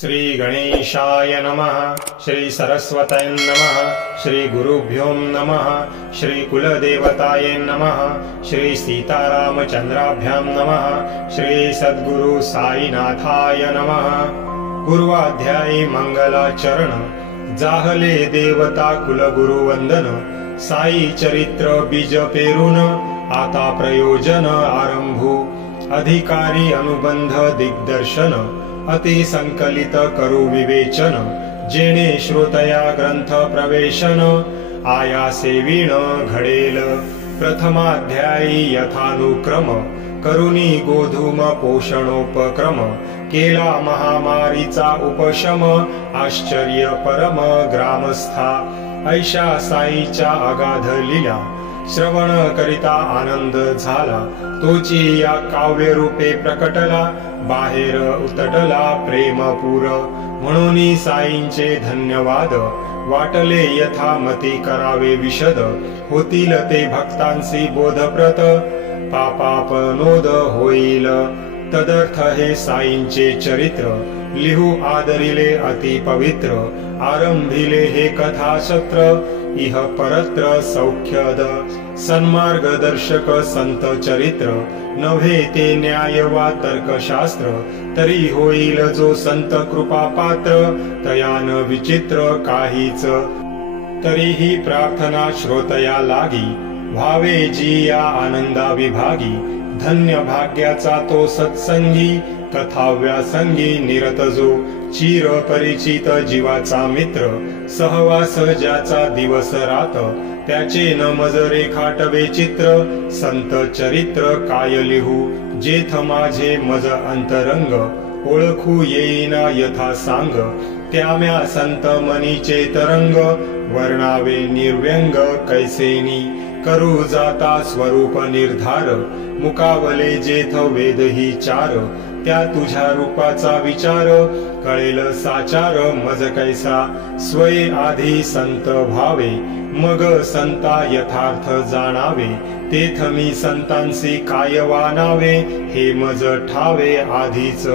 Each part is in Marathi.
श्री गणेशाय नमः। श्री सरस्वतये नमः। श्री गुरुभ्यो नमः। श्री कुलदेवताय नमः। श्री सीतारामचंद्राभ्यां नमः। श्री सद्गुरु साईनाथाय नमः। पूर्वाध्यायी मंगलाचरण। जाहले देवता कुलगुरु वंदन। साई चरित्र बीज पेरून आता प्रयोजन आरंभू। अधिकारी अनुबंध दिग्दर्शन अति संकलित करू विवेचन। जेणे श्रोतया ग्रंथ प्रवेशन आयासे वीण घडेल। प्रथमाध्यायी यथानुक्रम करुणी गोधूम पोषणोपक्रम। केला महामारीचा उपशम आश्चर्य परम ग्रामस्था। ऐशा साईच्या अगाध लीला श्रवण करिता आनंद झाला। तोची या काव्य रूपे प्रकटला बाहेर उतटला प्रेमपूर। म्हणून साईंचे धन्यवाद वाटले यथामती करावे विशद। होतील ते भक्तांसी बोधप्रत पापापनोद होईल। तदर्थ हे साईंचे चरित्र लिहू आदरिले अति पवित्र। आरंभिले हे कथा सत्र इह परत्र सौख्यद। सन्मार्गदर्शक संत चरित्र नव्हे ते न्याय वा तर्कशास्त्र। तरी होईल जो संत कृपा पात्र तयान विचित्र काहीच। तरीही प्रार्थना श्रोतया लागी भावे जी या आनंदा विभागी। धन्य भाग्याचा तो सत्संगी कथाव्यासंगी निरत जो। चिर परिचित जीवाचा मित्र सहवास ज्याचा दिवस रात। त्याचे न मज रेखाटवे चित्र संत चरित्र काय लिहू। जेथ माझे मज अंतरंग ओळखू येईना यथा सांग। त्याम्या संत मनीचे तरंग वर्णावे निर्व्यंग कैसेनी। करू जाता स्वरूप निर्धार मुकावले जेथ वेदही चार। त्या तुझ्या रूपाचा विचार कळेल साचार मज कैसा। स्वये आधी संत भावे मग संता यथार्थ जाणावे। तेथ मी संतांसी काय वानावे हे मज ठावे आधीच।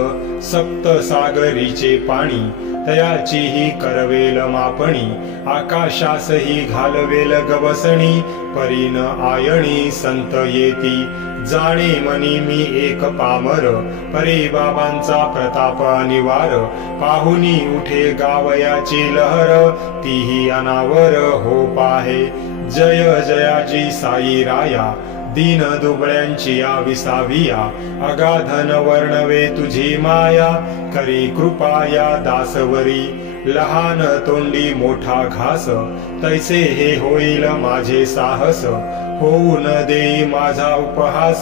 सप्त सागरीचे पाणी तयाचीही करवेल मापणी। आकाशासही घालवेल गवसणी परीन आयणी संत येती। जाणे मनी मी एक पामर परे बाबांचा प्रताप अनिवार। पाहुनी उठे गावयाची लहर तीही अनावर हो पाहे। जय जयाजी साई राया दीन दुबळ्यांची या विसाविया। अगाधन वर्णवे तुझी माया करी कृपाया दासवरी। लहान तोंडी मोठा घास तैसे हे होईल माझे साहस। होऊ न देई माझा उपहास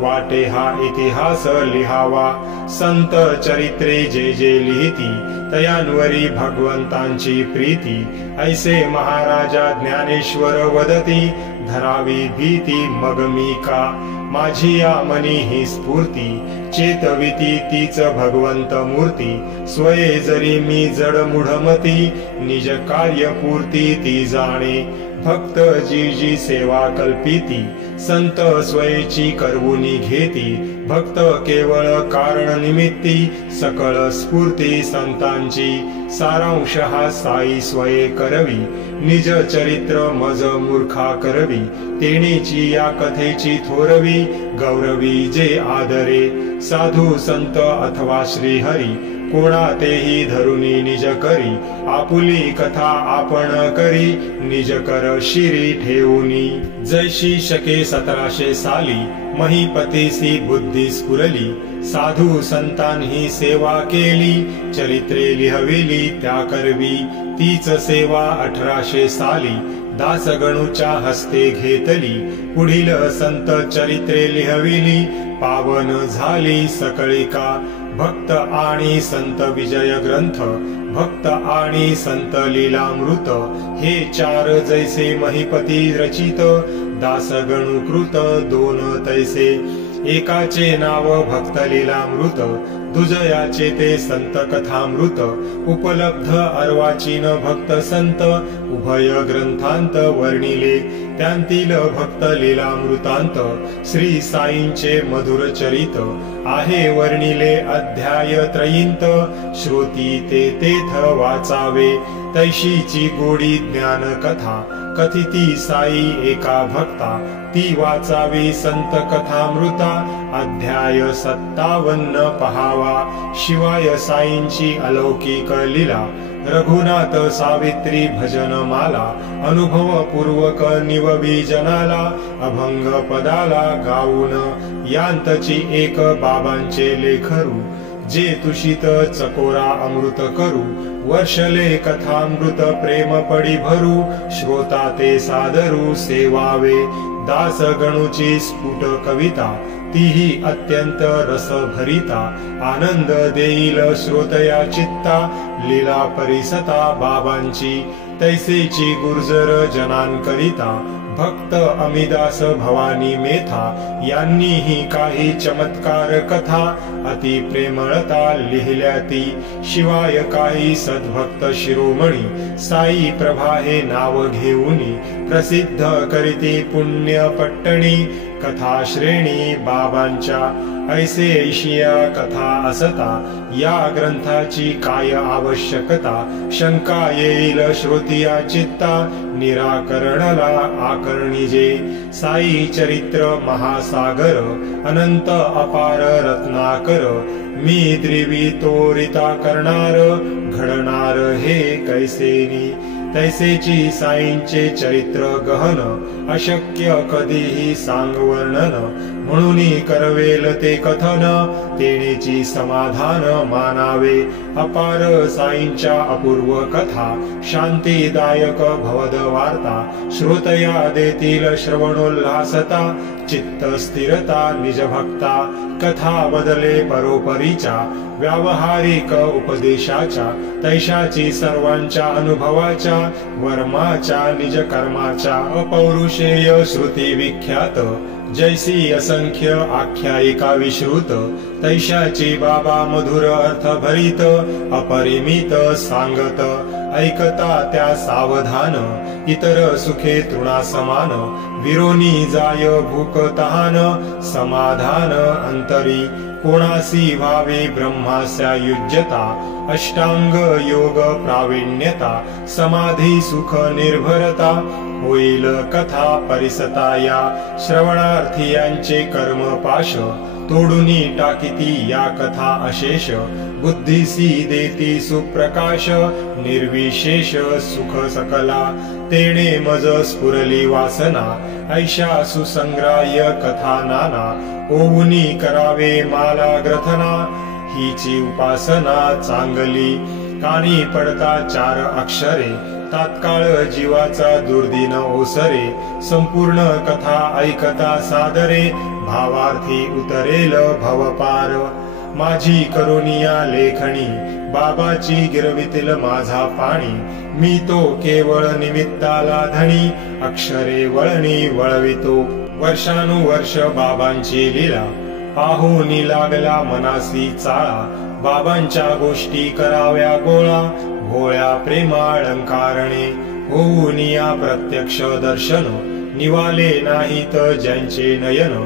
वाटे हा इतिहास लिहावा। संत चरित्रे जे जे लिहिती तयांवरी भगवंतांची प्रीती। ऐसे महाराजा ज्ञानेश्वर वदती धरावी भीती मग मी का। माझी या मनी ही स्फूर्ती चेतविती तीच भगवंत मूर्ती। स्वये जरी मी जड मूढमती निज कार्य पूर्ती ती जाणे। भक्त जी जी सेवा कल्पिती संत स्वयेची करवुनी घेती। भक्त केवळ कारण निमित्ती सकळ स्फूर्ती संतांची। सारांश हा साई स्वये करवी निज चरित्र मज मूर्खा करवी। तेणीची या कथेची थोरवी गौरवी जे आदरे। साधू संत अथवा श्रीहरी कोणातेही धरुनी निज करी। आपुली कथा आपण करी निज कर शिरी ठेवूनी। जैशी शके 1700 साली महीपतीसी बुद्धी स्फुरली। साधू संतांनी सेवा केली चरित्रे लिहविली त्या करवी। तीच सेवा 1800 साली दासगणूच्या हस्ते घेतली। पुढील संत चरित्रे लिहविली पावन झाली सकळिका। भक्त आणि संत विजय ग्रंथ भक्त आणि संत लीलामृत हे चार जैसे महीपती रचित। दासगणुकृत दोन तैसे एकाचे नाव भक्त लीलामृत, दुजयाचे ते संत कथामृत, उपलब्ध अर्वाचीन भक्त संत, उभय ग्रंथांत वर्णिले त्यांतील भक्त लीलामृतांत, श्री साईंचे मधुर चरित आहे वर्णिले अध्याय त्रयींत, श्रोती ते तेथ वाचावे तैशीची गोडी ज्ञान कथा, कथिती साई एका भक्ता, ती वाचावी संत कथामृता, अध्याय 57 पहावा, शिवाय साईंची अलौकिक लीला, रघुनाथ सावित्री भजन माला, अनुभव पूर्वक निववी जनाला, अभंग पदाला गाऊन यांतची एक बाबांचे लेखरू, जे तुषित चकोरा अमृत करू, वर्षले कथामृत प्रेम पडी भरू, श्रोता ते सादरू सेवावे, दास गणूची स्फुट कविता, तीही अत्यंत रस भरिता, आनंद देईल श्रोतया चित्ता, लीला परिसता बाबांची, तैसेची गुर्जर जनांकरिता, भक्त अमिदास भवानी मेथा, यांनीही काही चमत्कार कथा, अति प्रेमळता लिहिल्या ती, शिवाय काही सद्भक्त शिरोमणी, साई प्रभा हे नाव घेऊनी, प्रसिद्ध करीती पुण्य पट्टणी, कथा श्रेणी बाबांच्या, ऐसे ऐशिया कथा असता, या ग्रंथाची काय आवश्यकता, शंका येईल श्रोतिया चित्ता, निराकरणला आकर्णी जे, साई चरित्र महासागर, अनंत अपार रत्नाकर, मी द्रिवी तोरिता करणार, घडणार हे कैसेनी, तैसेची साईंचे चरित्र गहन, अशक्य कधीही सांग वर्णन, म्हणून करवेल ते कथन, तेनेची समाधान मानावे, अपार साईंच्या अपूर्व कथा, शांतीदायक भवद वार्ता, श्रोतया देतील श्रवणोल्हासता, चित्त स्थिरता निज भक्ता, कथा बदले परोपरीच्या, व्यावहारिक उपदेशाच्या, तैशाची सर्वांच्या अनुभवाच्या, वर्माच्या निज कर्माच्या, अपौरुषेय श्रुती विख्यात, जैसी असंख्य आख्यायिका विश्रुत, तैशाची बाबा मधुर अर्थ भरित, अपरिमित सांगत, ऐकता त्या सावधान, इतर सुखे तृणा समान, विरोनी जाय भूक तहान, समाधान अंतरी, कोणासी व्हावे ब्रह्मास्या युज्यता, अष्टांग योग प्रावीण्यता, समाधी सुख निर्भरता, होईल कथा परिसता, या श्रवणार्थियांचे कर्म पाश, तोडूनी टाकीती या कथा अशेष, बुद्धीसी देती सुप्रकाश, निर्विशेष सुख सकला, तेणे मज स्फुरली वासना, ऐशा सुसंग्राह्य कथा नाना, ओवुनी करावे माला ग्रथना, हीची उपासना चांगली, कानी पडता 4 अक्षरे, तात्काळ जीवाचा दुर्दिन ओसरे, संपूर्ण कथा ऐकता सादरे, भावार्थी उतरेल भवपार, माझी करुनिया लेखणी, बाबाची गिरवितील माझा पाणी, मी तो केवळ निमित्ताला धणी, अक्षरे वळणी वळवितो, वर्षानुवर्ष बाबांची लीला, पाहूनी लागला मनासी चाळा, बाबांच्या गोष्टी कराव्या गोळा, भोळ्या प्रेमाळंकारणे, होऊनिया प्रत्यक्ष दर्शन, निवाले नाहीत ज्यांचे नयन,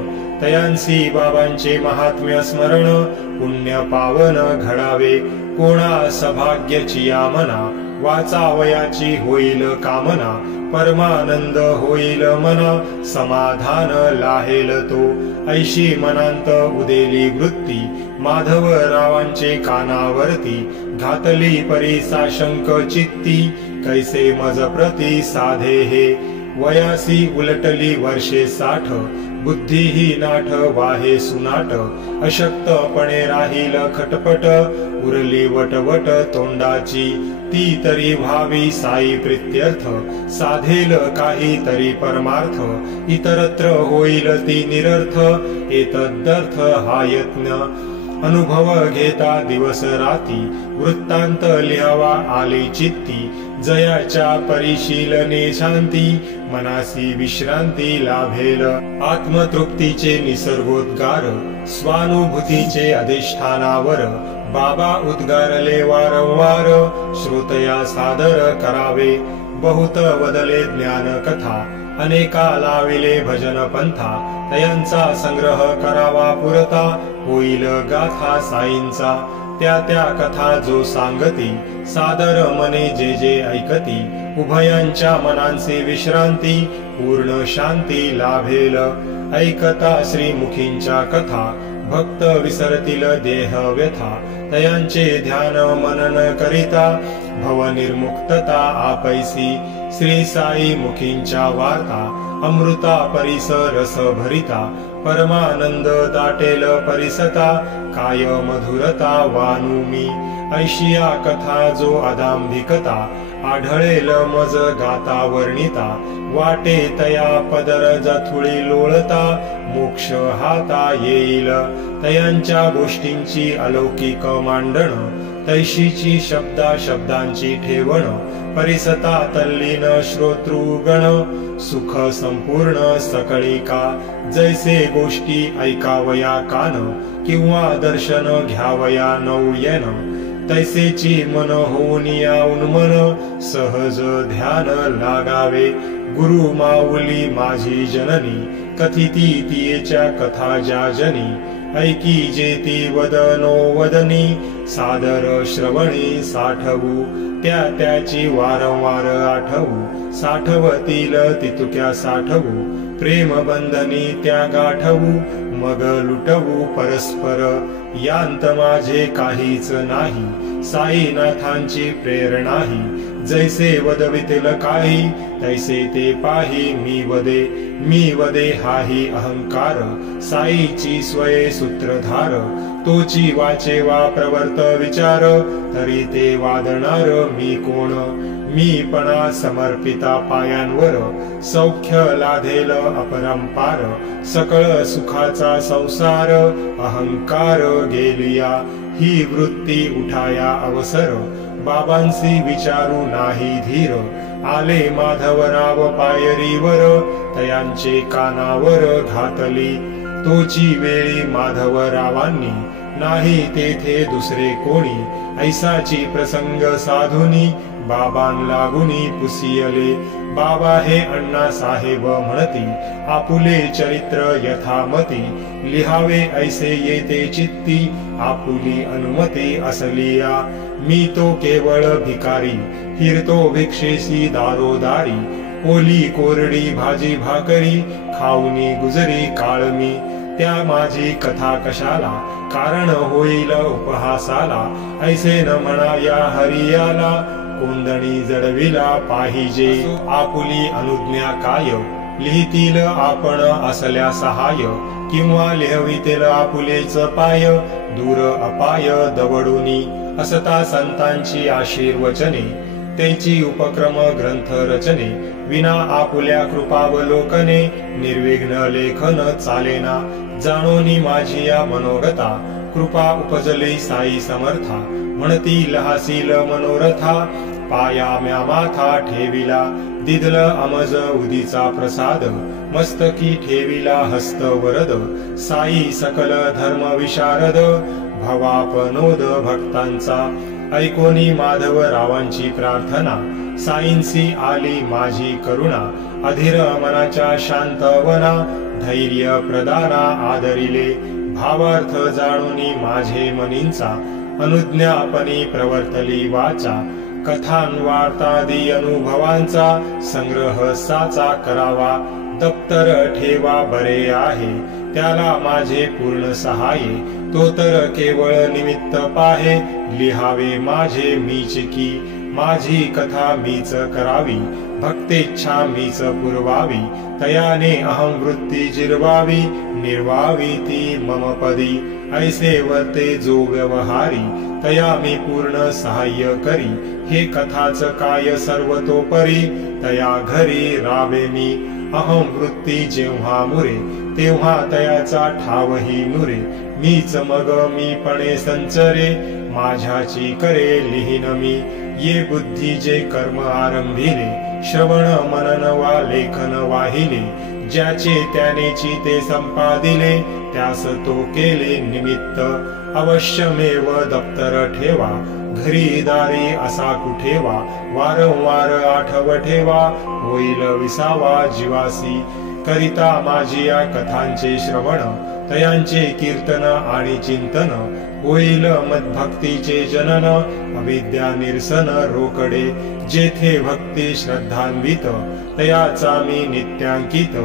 तयांसी बाबांचे महात्म्य स्मरण, पुण्य पावन घडावे, कोणा सभाग्याची यामना, वाचावयाची होईल कामना, परमानंद होईल मना, समाधान लाहेल तो, ऐशी मनांत उदेली वृत्ती, माधवरावांचे कानावरती, घातली परी साशंक चित्ती, कैसे मज प्रती साधे हे, वयासी उलटली वर्षे 60, बुद्धीही नाठ वाहे सुनाट, अशक्तपणे राहील खटपट, उरली वटवट तोंडाची, ती तरी व्हावी साई प्रित्यर्थ, साधेल काही तरी परमार्थ, इतरत्र होईल ती निरर्थ, एतदर्थ हा यत्न, अनुभव घेता दिवस राती, वृत्तांत लिहावा आली चित्ती, जयाच्या परिशीलने शांती, मनासी विश्रांती लाभेल। आत्मतृप्तीचे निसर्गोद्गार स्वानुभूतीचे अधिष्ठानावर बाबा उद्गारले वारंवार श्रोतया सादर करावे। बहुत वदले ज्ञान कथा अनेका लाविले भजन पंथा तयांचा संग्रह करावा पुरता होईल गाथा साईंचा। त्या त्या कथा जो सांगती सादर मने जे जे ऐकती उभयांच्या मनांचे विश्रांती पूर्ण शांती लाभेल। ऐकता श्रीमुखींच्या कथा भक्त विसरतील देह व्यथा तयांचे ध्यान मनन करिता भवनिर्मुक्तता आपैसी। श्री साई मुखींच्या वार्ता अमृता परिस रस भरिता परमानंद दाटेल परिसता काय मधुरता वानुमी। ऐशिया कथा जो अदांभिकता आढळेल मज गाता वर्णिता वाटे तया पदर जथुळी लोळता मोक्ष हाता येईल। तयांच्या गोष्टींची अलौकिक मांडण तैशीची शब्दा शब्दांची ठेवण परिसता तल्लीन श्रोतृगण सुख संपूर्ण सकळिका। जैसे गोष्टी ऐकावया कान किंवा दर्शन घ्यावया नौयन तैसेची मन होऊनिया उन्मन सहज ध्यान लागावे। गुरु माऊली माझी जननी कथिती तियेच्या कथा ज्या जनी ऐकी जेती वदनो वदनी सादर श्रवणी साठवू त्या त्याची वारंवार आठवू साठवतील तितुक्या साठवू प्रेम बंधनी त्या गाठवू मग लुटवू परस्पर यांत माझे काहीच नाही साईनाथांची प्रेरणाही जैसे वदवितील काही तैसे ते पाही मी वदे हाही अहंकार साईची स्वये सूत्रधार तोची वाचे वा प्रवर्त विचार तरी ते वादणार मी कोण मीपणा समर्पिता पायांवर सौख्य लाधेल अपरंपार सकळ सुखाचा संसार अहंकार गेलिया ही वृत्ती उठाया अवसर बाबांसी विचारू नाही धीर आले माधवराव पायरीवर तयांचे कानावर घातली तोची वेळी माधवरावांनी नाही तेथे दुसरे कोणी ऐसाची प्रसंग साधुनी बाबां लागुनी पुसियले बाबा हे अण्णा साहेब म्हणती आपुले चरित्र यथामती लिहावे ऐसे येते चित्ती आपुली अनुमती असलिया मी तो केवळ भिकारी फिरतो भिक्षेसी दारोदारी ओली कोरडी भाजी भाकरी खाऊनी गुजरी काळमी त्या माझी कथा कशाला कारण होईल उपहासाला ऐसे न म्हणा या हरियाला कोंदणी जडविला पाहिजे आपुली अनुज्ञा काय लिहितील आपण असल्या सहाय किंवा लिहवितील आपुलेच पाय दूर अपाय दवडूनी असता संतांची आशीर्वचने त्याची उपक्रम ग्रंथ रचने विना आपुल्या कृपावलोकने निर्विघ्न लेखन चालेना जाणोनी माझी या मनोरथा कृपा उपजले साई समर्था म्हणती लहासील मनोरथा पायाम्या माथा ठेविला दिदल अमज उदीचा प्रसाद मस्तकी ठेविला हस्त वरद साई सकल धर्म विशारद भवापनोद भक्तांचा ऐकोनी माधवरावांची प्रार्थना साईंसी आली माझी करुणा अधीर मनाच्या शांतवना धैर्य प्रदाना आदरिले भावार्थ जाणूनी माझे मनींचा अनुज्ञापनी प्रवर्तली वाचा कथांवार्तादी अनुभवांचा संग्रह साचा करावा दप्तर ठेवा बरे आहे त्याला माझे पूर्ण सहाय्य तो तर केवळ निमित्त पाहे लिहावे माझे मीच की माझी कथा मीच करावी भक्तेच्छा मीच पुरवावी तयाने अहम वृत्ती जिरवावी निर्वावी ती मम पदी ऐसे वर्ते जो व्यवहारी तया मी पूर्ण सहाय्य करी हे कथाच काय सर्वतोपरी तया घरी रावे मी अहम वृत्ती जेव्हा मुरे तेव्हा तयाचा ठावही नुरे मीच मग मीपणे संचरे माझ्याची करे लिहिन मी ये बुद्धी जे कर्म आरंभिले श्रवण मनन वा लेखन वाहिले ज्याचे त्यानेची ते संपादिले त्यास तो केले निमित्त अवश्यमेव दप्तर ठेवा घरी दारी असा कुठेवा वारंवार आठव ठेवा होईल विसावा जीवासी करिता माझी या कथांचे श्रवण तयांचे कीर्तन आणि चिंतन होईल मद्भक्तीचे जनन अविद्या निरसन रोकडे जेथे भक्ती श्रद्धान्वित तयाचा मी नित्यांकित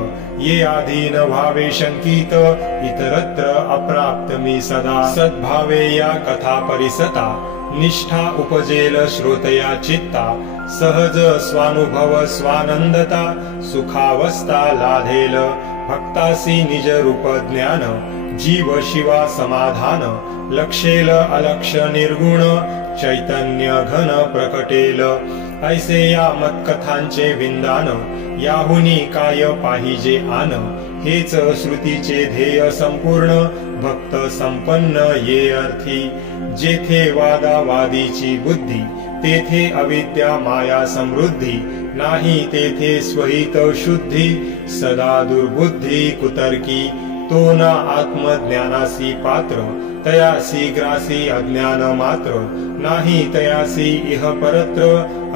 ये आधीन भावे शंकित इतरत्र अप्राप्त मी सदा सद्भावे या कथा परिसता निष्ठा उपजेल श्रोतया चित्ता सहज स्वानुभव स्वानंदता सुखावस्था लाधेल भक्तासी निज रूप ज्ञान जीव शिवा समाधान लक्षेल अलक्ष निर्गुण चैतन्य घन प्रकटेल ऐसे या मत्कथांचे विंदान याहुनी काय पाहिजे आन हेच श्रुतीचे ध्येय संपूर्ण भक्त संपन्न ये अर्थी जेथे वादावादीची बुद्धी तेथे अविद्या माया समृद्धी नाही तेथे स्वहित शुद्धी सदा दुर्बुद्धी कुतर्की तो न आत्मज्ञानासी पात्र तयासी ग्रासी अज्ञान मात्र नाही तयासी इह परत्र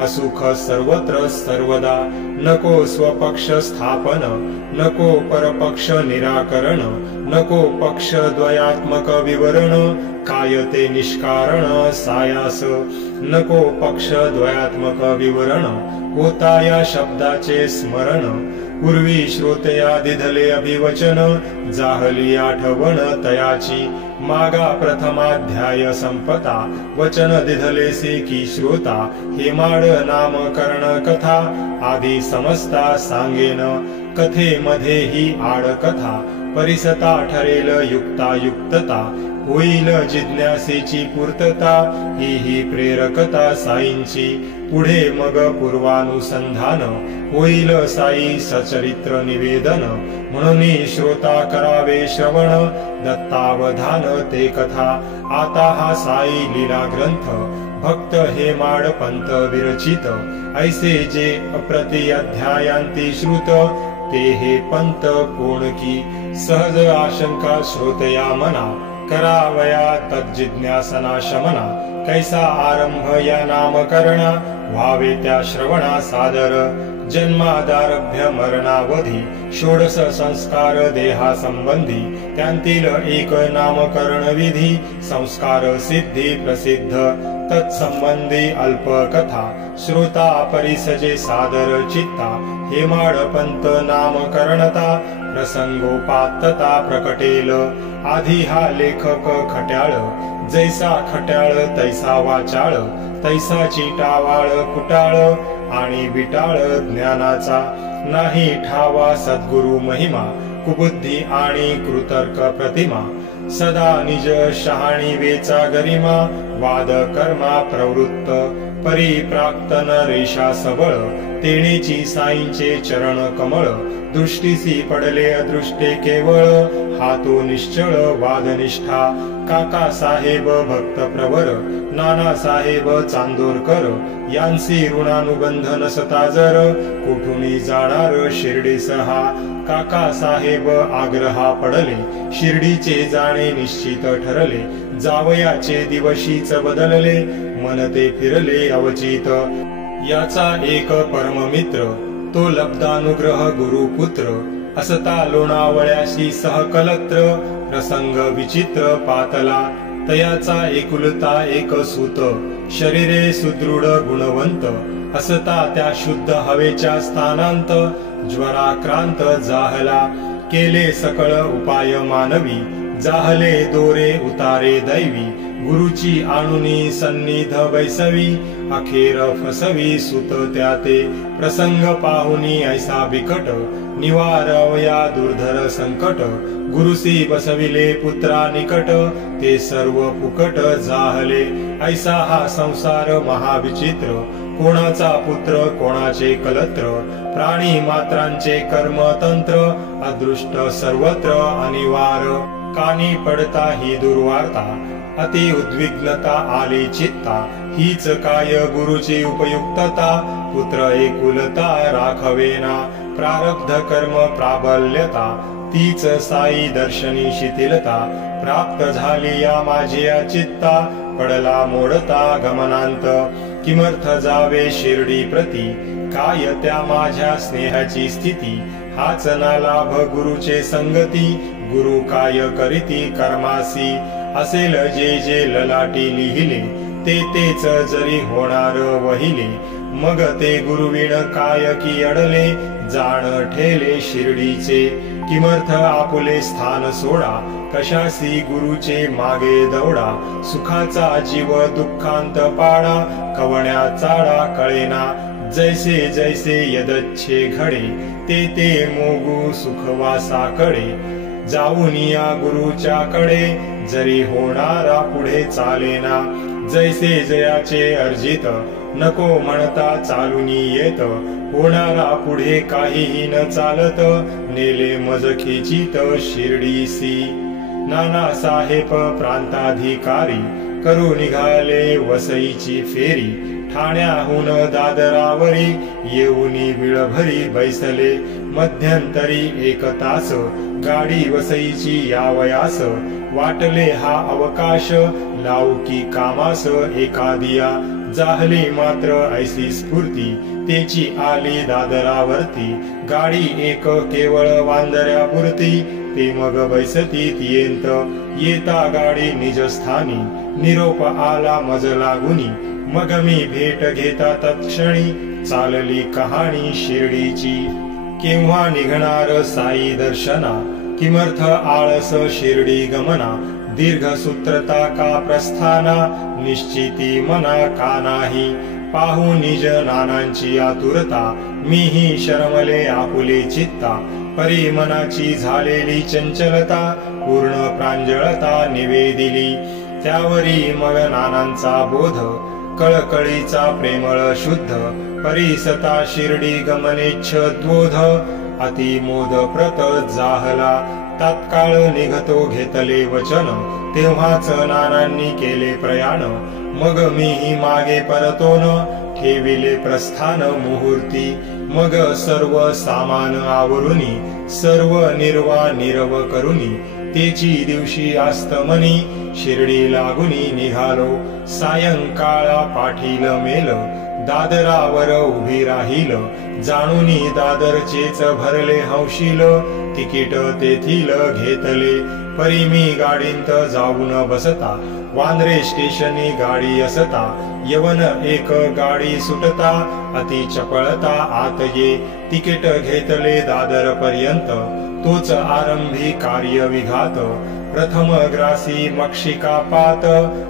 असुख सर्वत्र सर्वदा नको स्वपक्ष स्थापन नको परपक्ष निराकरण नको पक्ष द्वयात्मक विवरण काय ते निष्कारण सायास नको पक्ष द्वयात्मक विवरण होता या शब्दाचे स्मरण पूर्वी श्रोतया दिधले अभिवचन जाहली आठवण तयाची मागा प्रथमाध्याय संपता वचन दिधलेसे की श्रोता हेमाड नामकरण कथा आधी समजता सांगेन कथेमध्ये ही आड कथा परिसता ठरेल युक्ता युक्तता होईल जिज्ञासेची पूर्तता ही प्रेरकता साईंची पुढे मग पूर्वानुसंधान होईल साई सचरित्र निवेदन म्हणून श्रोता करावे श्रवण दत्तावधान ते कथा आता हा साई लीला ग्रंथ भक्त हेमाड पंत विरचित ऐसे जे अप्रति अध्यायांती श्रुत ते हे पंत कोण की सहज आशंका श्रोतया मना करावया तज्जिज्ञासना शमना कैसा आरंभ या नामकरणा व्हावे त्या श्रवणा सादर जन्मादारभ्य मरणावधी षोडश संस्कार देहा संबंधी त्यांतील एक नामकरण विधी संस्कार सिद्धी प्रसिद्ध तत्संबंधी अल्प कथा श्रोता परिसजे सादर चित्ता हेमाड पंत नामकरणता प्रसंगोपात्तता प्रकटेल आधी हा लेखक खट्याळ जैसा खट्याळ तैसा वाचाळ तैसा चिटावाळ कुटाळ आणि विटाळ ज्ञानाचा नाही ठावा सद्गुरु महिमा कुबुद्धी आणि कृतर्क प्रतिमा सदा निज शहाणी वेचा गरिमा वाद कर्मा प्रवृत्त परिप्राक्तन रेषा सबळ तेणेची साईंचे चरण कमळ दृष्टीसी पडले अदृष्टे केवळ हातो निश्चळ वादनिष्ठा काका साहेब भक्त प्रवर नाना साहेब चांदोरकर यांसी ऋणानुबंध नसता जर कुठुनी जाणार शिर्डीसहा काका साहेब आग्रहा पडले शिर्डीचे जाणे निश्चित ठरले जावयाचे दिवशीच बदलले मन ते फिरले अवचित याचा एक परममित्र तो लब्धानुग्रह गुरुपुत्र असता लोणावळ्याशी सहकलत्र प्रसंग विचित्र पातला तयाचा एकुलता एक सूत शरीरे सुदृढ गुणवंत असता त्या शुद्ध हवेच्या स्थानांत ज्वराक्रांत जाहला केले सकळ उपाय मानवी जाहले दोरे उतारे दैवी गुरुची आणुनी सन्निध बैसवी अखेर फसवी सुत त्याते प्रसंग पाहुनी ऐसा बिकट निवारवया दुर्धर संकट गुरुसी बसविले पुत्रा निकट ते सर्व फुकट जाहले ऐसा हा संसार महाविचित्र कोणाचा पुत्र कोणाचे कलत्र, प्राणी मात्रांचे कर्मतंत्र, अदृष्ट सर्वत्र अनिवार, कानी पडता ही दुर्वार्ता, अति उद्विग्नता आली चित्ता, हीच काय गुरुची उपयुक्तता, पुत्र एकुलता राखवेना, प्रारब्ध कर्म प्राबल्यता, तीच साई दर्शनी शिथिलता, प्राप्त झाली या माझ्या चित्ता, पडला मोडता गमनांत, किमर्थ जावे शिर्डी प्रती, काय त्या माझ्या स्नेहाची स्थिती, हाच ना लाभ गुरुचे संगती, गुरु काय करीती कर्मासी, असेल जे जे ललाटी लिहिले, ते तेच जरी होणार वहिले, मग ते गुरुविण काय की अडले, जाण ठेले शिर्डीचे, किमर्थ आपुले स्थान सोडा, कशासी गुरुचे मागे दौडा, सुखाचा जीव दुःखांत पाडा, कवण्या चाडा कळेना, जैसे जैसे यदच्छे घडे, ते ते मोगू सुखवासाकडे, जाऊन या गुरुच्या कडे, जरी होणारा पुढे चालेना, जैसे जयाचे अर्जित, नको म्हणता चालून येत, होणारा पुढे काहीही न चालत, नेले मज खिचित शिर्डीसी, नाना साहेब प्रांताधिकारी, करू निघाले वसईची फेरी, ठाण्याहून दादरावरी, येऊनी बिळभरी बैसले, मध्यंतरी 1 तास, गाडी वसईची यावयास, वाटले हा अवकाश, लावकी कामास एखादिया, जाहली मात्र ऐसी स्फूर्ती, तेची आली दादरावरती, गाडी एक केवळ वांदऱ्यापुरती, ते मग बैसतीत येंत, येता गाडी निजस्थानी, निरोप आला मज लागुनी, मग मी भेट घेता तत्क्षणी, चालली कहाणी शिर्डीची, केव्हा निघणार साई दर्शना, किमर्थ आळस शिर्डी गमना, दीर्घ सूत्रता का प्रस्थाना, निश्चिती मना का नाही, पाहू निज नानांची आतुरता, मीही शरमले आपुले चित्ता, परी मनाची झालेली चंचलता, पूर्ण प्रांजळता निवेदिली, त्यावरी मग नानांचा बोध, कळकळीचा प्रेमळ शुद्ध, परिसता शिर्डी गमनेच्छ द्वोध, अति मोद प्रत जाहला, तात्काळ निघतो घेतले वचन, तेव्हाच नानांनी केले प्रयाण, मग मीही मागे परतोन, ठेविले प्रस्थान मुहूर्ती, मग सर्व सामान आवरुनी, सर्व निर्वा निरव करुनी, तेची दिवशी आस्तमनी, शिर्डी लागुनी निघालो, सायंकाळा पाठील मेल, दादरावर उभी राहील, जाणूनी दादरचेच भरले हौशील, तिकीट तेथील घेतले, परी मी गाडींत जाऊन बसता, वांद्रे स्टेशनी गाडी असता, यवन एक गाडी सुटता, अति चपळता आत ये, तिकीट घेतले दादर पर्यंत, तोच आरंभी कार्य विघात, प्रथम ग्रासी मक्षिका पात,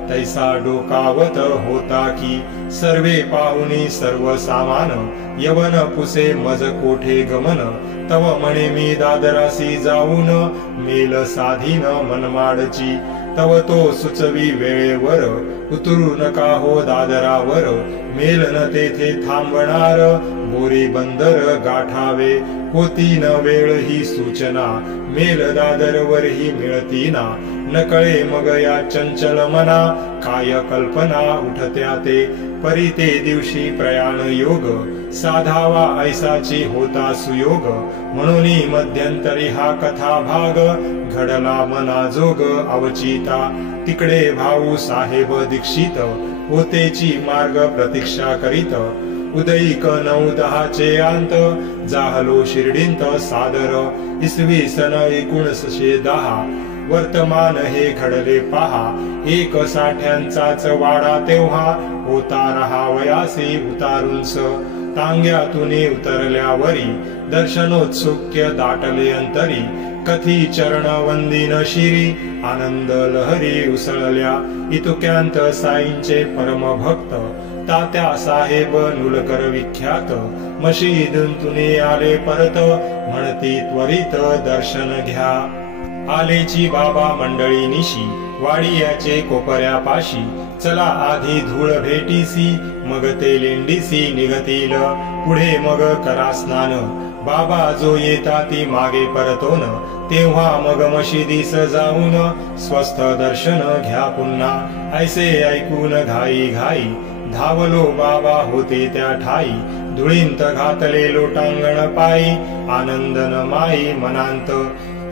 तैसा डोकावत होता की, सर्वे पाहुनी सर्व सामान, यवन पुसे मज कोठे गमन, तव म्हणे मी दादरासी जाऊन, मेल साधीन मनमाडची, तव तो सुचवी वेळेवर, उतरू नका हो दादरावर, मेल न तेथे थांबणार, बोरी बंदर गाठावे, होती न वेळ ही सूचना, मेल दादरवर ही मिळती ना, नकळे मग या चंचल मना, काय कल्पना उठत्या ते, परी ते दिवशी प्रयाण योग, साधावा ऐसाची होता सुयोग, म्हणून मध्यंतरी हा कथा भाग, घडला मना जोग अवचिता, तिकडे भाऊ साहेब दीक्षित, होतेची मार्ग प्रतीक्षा करीत, उदयिक 9-10 अंत, जाहलो शिर्डींत सादर, इसवी सन 1910, वर्तमान हे घडले पहा, 160ांचाच वाडा तेव्हा, होता रहावयासी उतारूनस, तांग्यातून उतरल्यावरी, दर्शनोत्सुक्य दाटले अंतरी, कथी चरण वंदिन शिरी, आनंद लहरी उसळल्या, इतुक्यांत साईंचे परम भक्त, तात्या साहेब नुलकर विख्यात, मशिदीतून आले परत, म्हणती त्वरित दर्शन घ्या, आलेची बाबा मंडळी निशी, वाडियाचे कोपऱ्यापाशी, चला आधी धूळ भेटीसी, मग ते लेंडीसी निघतील पुढे मग करा स्नान बाबा जो येता ती मागे परतोन तेव्हा मग मशिदीस जाऊन स्वस्थ दर्शन घ्या पुन्हा ऐसे ऐकून घाई घाई धावलो बाबा होते त्या ठाई धुळींत घातले लोटांगण पायी आनंदन माई मनांत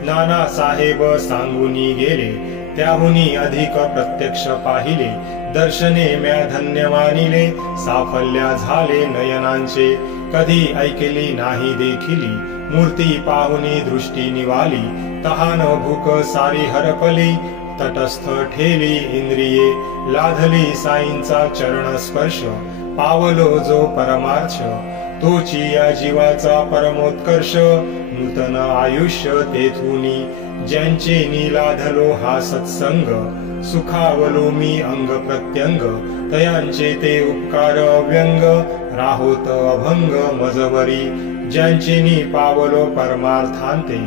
नाना साहेब सांगूनी गेले त्याहुनी अधिक प्रत्यक्ष पाहिले दर्शने म्या धन्य मानिले साफल्य झाले नयनांचे कधी ऐकली नाही देखिली मूर्ती पाहुनी दृष्टी निवाली तहान भूक सारी हरपली तटस्थ ठेली इंद्रिये लाधली साईंचा चरण स्पर्श पावलो जो परमार्थ तोची या जीवाचा परमोत्कर्ष नूतन आयुष्य तेथुनी ज्यांचे नीलाधलो हा सत्संग सुखावलो मी अंग प्रत्यंग तयांचे ते उपकार अव्यंग राहोत अभंग मजवरी ज्यांचे नी पावलो परमार्थांते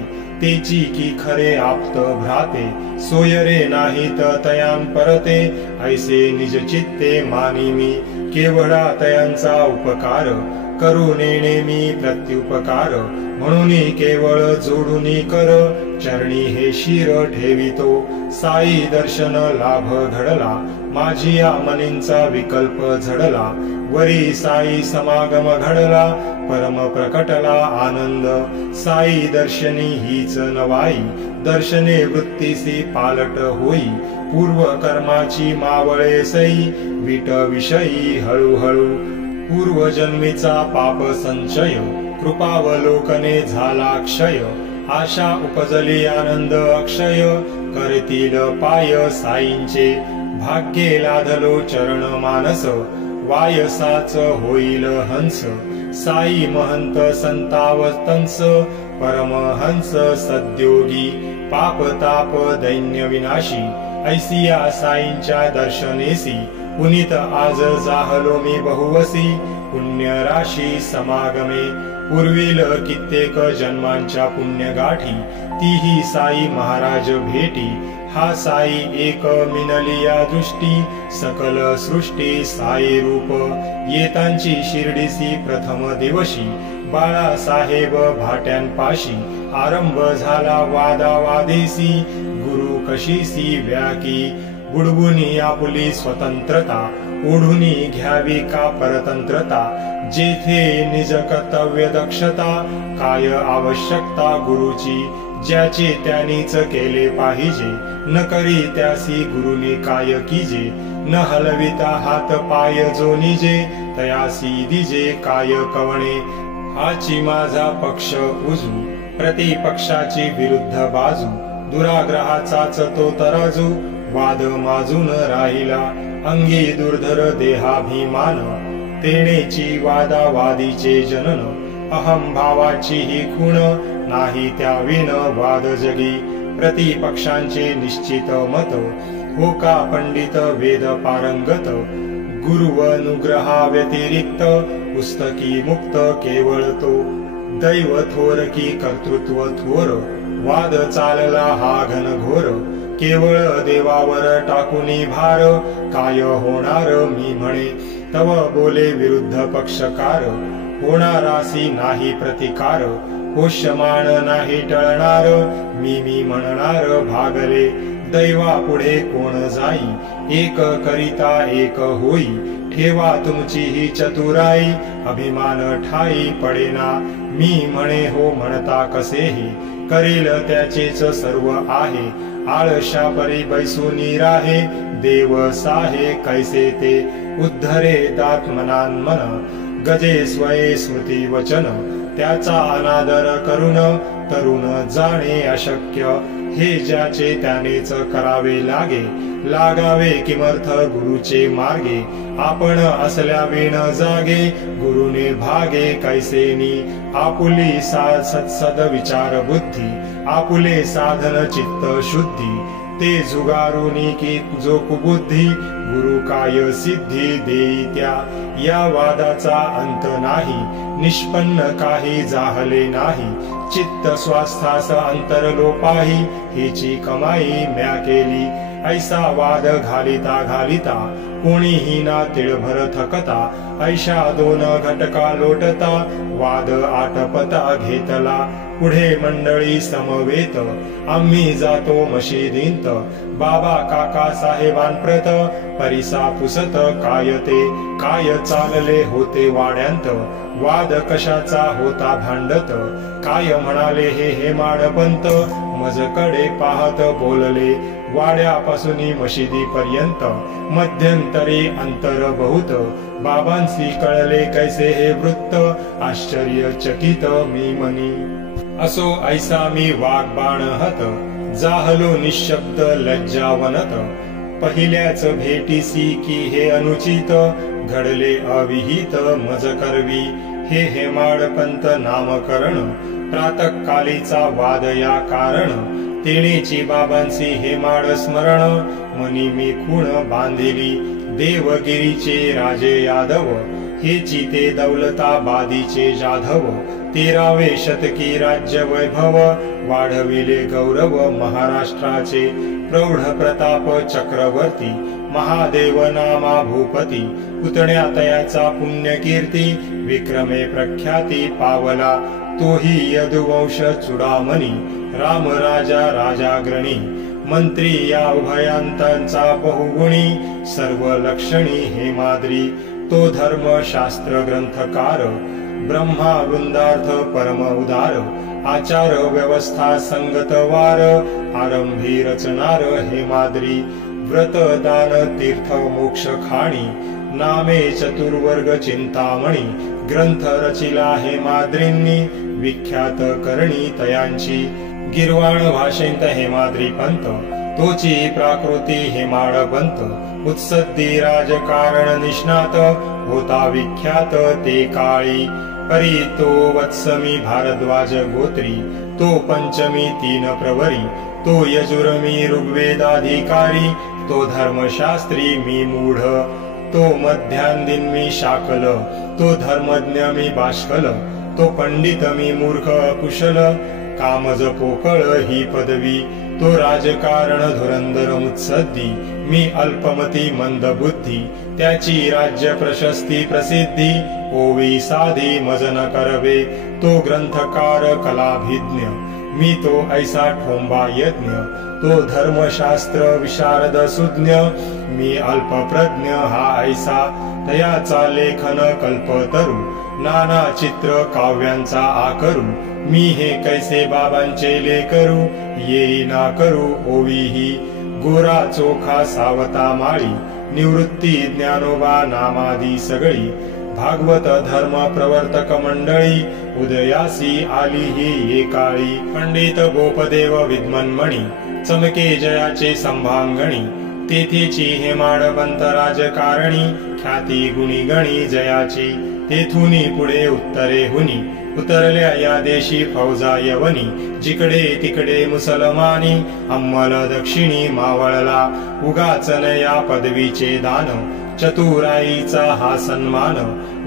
तेची की खरे आप्त भ्राते सोयरे नाहीत तयां परते ऐसे निज चित्ते मानी मी केवढा तयांचा उपकार करू नेणे मी प्रत्युपकार म्हणून केवळ जोडूनी कर चरणी हे शिर ठेवितो साई दर्शन लाभ घडला माझी या मनींचा विकल्प झडला वरी साई समागम घडला परम प्रकटला आनंद साई दर्शनी हीच नवाई दर्शने वृत्तीसी पालट होई पूर्व कर्माची मावळे सई विट विषयी हळूहळू पूर्वजन्मीचा पाप संचय कृपावलोकने झाला क्षय आशा उपजली आनंद अक्षय करतील पाय साईंचे भाग्ये लाधलो चरण मानस वायसाच होईल हंस साई महंत संतावतंस परमहंस सद्योगी पाप ताप दैन्य विनाशी ऐसिया साईंच्या दर्शनेसी पुनीत आज जाहलो मी बहुवसी पुण्य राशी समागमे पूर्वील कित्येक जन्मांच्या पुण्य गाठी तीही साई महाराज भेटी हा साई एक मिनलिया दृष्टी सकल सृष्टी साई रूप येतांची शिर्डीसी प्रथम दिवशी बाळा साहेब भाट्यांपाशी आरंभ झाला वादावादेसी गुरु कशीसी व्याकी बुडबुनी आपुली स्वतंत्रता ओढुनी घ्यावी का परतंत्रता जेथे निज कर्तव्य दक्षता काय आवश्यकता गुरुची ज्याचे त्यानीच केले पाहिजे न करी त्यासी गुरुनी काय कीजे न हलविता हात पाय जो निजे तयासी दिजे काय कवणे हाची माझा पक्ष उजू प्रतिपक्षाची विरुद्ध बाजू दुराग्रहाचाच तो तराजू वाद माजून राहिला अंगी दुर्धर देहाभिमान तेणेची वादावादीचे जनन अहम भावाची ही खूण नाही त्या विन वाद जगी प्रतिपक्षांचे निश्चित मत हो का पंडित वेद पारंगत गुरुवनुग्रहा व्यतिरिक्त पुस्तकी मुक्त केवळ तो दैव थोर की कर्तृत्व थोर वाद चालला हा घनघोर केवळ देवावर टाकुनी भार काय होणार मी म्हणे तव बोले विरुद्ध पक्षकार होणारासी नाही प्रतिकार होष्यमान नाही टळणार मी म्हणणार भागले दैवा पुढे कोण जाई एक करिता एक होई ठेवा तुमची ही चतुराई अभिमान ठाई पडेना मी म्हणे हो म्हणता कसेही करील त्याचेच सर्व आहे आळशा परी बैसूनी राहे देव साहे कैसे ते उद्धरे दात्मनान्मन गजे स्वये स्मृती वचन त्याचा अनादर करून तरुण जाणे अशक्य हे ज्याचे त्यानेच करावे लागावे किमर्थ गुरुचे मार्गे आपण असल्या विण जागे गुरुने भागे कैसेनी आपुली सत्सद विचार बुद्धी आपुले साधन चित्त शुद्धी ते जुगारुनी की जो कुबुद्धी गुरु काय सिद्धी देई त्या या वादाचा अंत नाही निष्पन्न काही जाहले नाही चित्त स्वास्थास अंतरलोपाही हिची कमाई म्या केली ऐसा वाद घालिता घालिता कोणीही ना तिळभर थकता ऐशा दोन घटका लोटता वाद आटपता घेतला पुढे मंडळी समवेत आम्ही जातो मशिदींत बाबा काका साहेबांप्रत परिसा पुसत काय ते काय चालले होते वाड्यांत वाद कशाचा होता भांडत काय म्हणाले हे हेमाडपंत मजकडे पाहत बोलले वाड्यापासून मशिदी पर्यंत मध्यंतरी अंतर बहुत बाबांसी कळले कैसे हे वृत्त आश्चर्यचकित मी मनी असो ऐसा मी वाग्बाण हत जाहलो निशब्द लज्जावनत पहिल्याच भेटीसी की हे अनुचित घडले अविहित मज करवी हे हेमाडपंत नामकरण प्रातःकालीचा वाद या कारण तेणेची बाबांची हेमाड स्मरण मनी मी खूण बांधिली देवगिरीचे राजे यादव हेची ते दौलताबादीचे जाधव 13वे शतकी राज्य वैभव वाढविले गौरव महाराष्ट्राचे प्रौढ प्रताप चक्रवर्ती महादेव नामा भूपती पुतण्या तयाचा पुण्य कीर्ती विक्रमे प्रख्याती पावला तोही यदुवंश चुडामणी राम राजा राजाग्रणी मंत्री या उभयांतांचा बहुगुणी सर्व लक्षणी हेमाद्री तो धर्म शास्त्र ग्रंथकार ब्रह्मा वृंदार्थ परम उदार आचार व्यवस्था संगतवार आरंभी रचनार हेमाद्री व्रत दान तीर्थ मोक्ष खाणी नामे चतुर्वर्ग चिंतामणी ग्रंथ रचिला हेमाद्रींनी विख्यात करणी तयांची गिरवाण भाषेंत हेमाद्री पंत तोची प्राकृती हेमाडपंत उत्सद्दी राजकारण निष्णात होता विख्यात ते काळी परी तो वत्समी भारद्वाज गोत्री तो पंचमी 3 प्रवरी तो यजुर्मी ऋग्वेदाधिकारी तो धर्मशास्त्री मी मूढ तो मध्यांदिन मी शाकल तो धर्मज्ञ मी बाष्कल तो पंडित मी मूर्ख कुशल कामज पोकळ ही पदवी तो राजकारण धुरंधर मुत्सद्दी मी अल्पमती मंद बुद्धी त्याची राज्य प्रशस्ती प्रसिद्धी ओवी साधी मजन करवे तो ग्रंथकार कलाभिज्ञ मी तो ऐसा ठोंबा यज्ञ तो धर्मशास्त्र विशारद सुज्ञ मी अल्पप्रज्ञ हा ऐसा तयाचा लेखन कल्पतरू नाना चित्र काव्यांचा आकरू मी हे कैसे बाबांचे लेकरू येई ना करू ओवीही गोरा चोखा सावता माळी निवृत्ती ज्ञानोबा नामादी सगळी भागवत धर्म प्रवर्तक मंडळी उदयासी आली ही एकाळी पंडित गोपदेव विद्मन्मणी चमके जयाचे संभांगणी तेथेची हेमाडपंत राजकारणी ख्याती गुणी गणी जयाची तेथुनी पुढे उत्तरेहुनी उतरल्या या देशी फौजा यवनी जिकडे तिकडे मुसलमानी अंमल दक्षिणी मावळला उगाच न या पदवीचे दान चतुराईचा हा सन्मान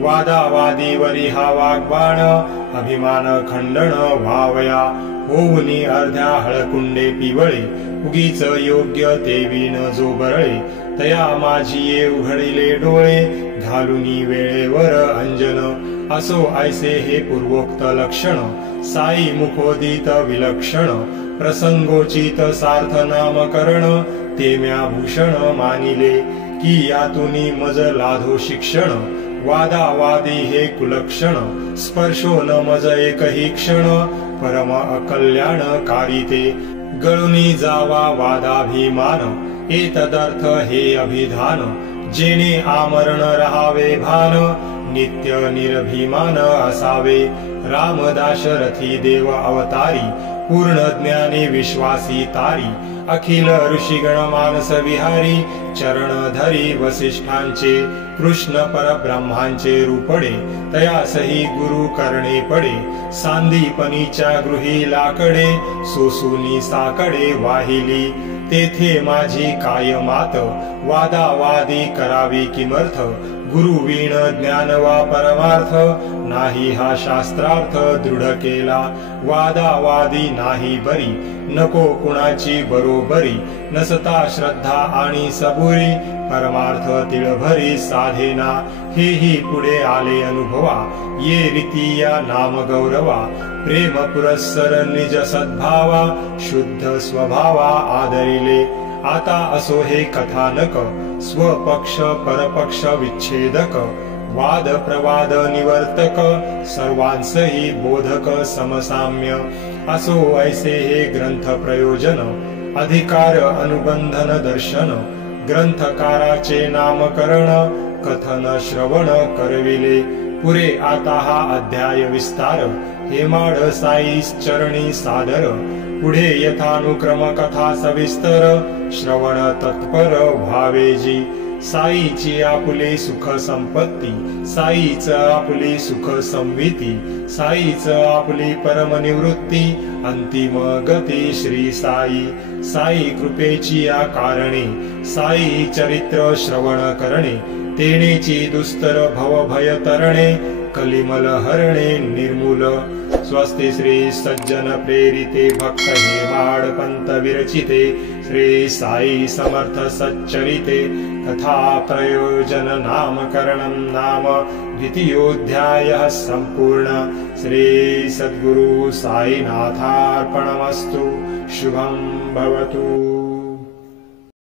वादावादीवरी हा वाग्बाण अभिमान खंडन व्हावया होऊनी अर्ध्या हळकुंडे पिवळे उगीच योग्य तेवीन जो बरळे तया माझी ये उघडिले डोळे घालुनी वेळेवर अंजन असो ऐसे हे पूर्वोक्त लक्षण साई मुखोदित विलक्षण प्रसंगोचित सार्थ नामकरण ते म्या भूषण मानिले की यातुनी मज लाधो शिक्षण वादावादी हे कुलक्षण स्पर्शो न मज एकही क्षण परम अकल्याण कारिते गळुनी जावा वादाभिमान एतदर्थ हे अभिधान जेणे आमरण रहावे भान नित्य निर्भिमान असावे रामदाशरथी देव अवतारी पूर्ण ज्ञानी विश्वासी तारी अखिल ऋषिगण मानस विहारी चरण धरी वसिष्ठांचे कृष्ण परब्रह्मांचे रूपडे तयासही गुरु करणे पडे सांदीपनीच्या गृही लाकडे सोसुनी साकडे वाहिली तेथे माझी काय मात वादावादी करावी किमर्थ गुरु वीण ज्ञान वा परमार्थ नाही हा शास्त्रार्थ दृढ केला वादावादी नाही बरी नको कुणाची बरोबरी नसता श्रद्धा आणि सबुरी परमार्थ तिळभरी साधेना हेही पुढे आले अनुभवा ये रीती या नाम गौरवा प्रेम पुरस्सर निज सद्भावा शुद्ध स्वभावा आदरिले आता असो हे कथानक स्वपक्ष परपक्ष विच्छेदक वाद प्रवाद निवर्तक सर्वांसही बोधक समसाम्य असो ऐसे हे ग्रंथ प्रयोजन अधिकार अनुबंधन दर्शन ग्रंथकाराचे नामकरण कथन श्रवण करविले पुरे आता हा अध्याय विस्तार हेमाड साईस चरणी सादर पुढे यथानुक्रम कथा सविस्तर श्रवण तत्पर व्हावेजी साईची आपुली सुख संपत्ती साईच आपुली सुख संविती साईच आपुली परम निवृत्ती अंतिम गती श्री साई साई कृपेची या कारणे साई चरित्र श्रवण करणे तेनेची दुस्तर भव भय तरणे कलिमल हरणे निर्मूल स्वस्ति श्री सज्जन प्रेरिते भक्त हेमाड पंत विरचिते श्री साई समर्थ सच्चरिते कथा प्रयोजन नामकरणं नाम द्वितीयोऽध्यायः संपूर्ण श्री सद्गुरु साईनाथार्पणमस्तु शुभं भवतु।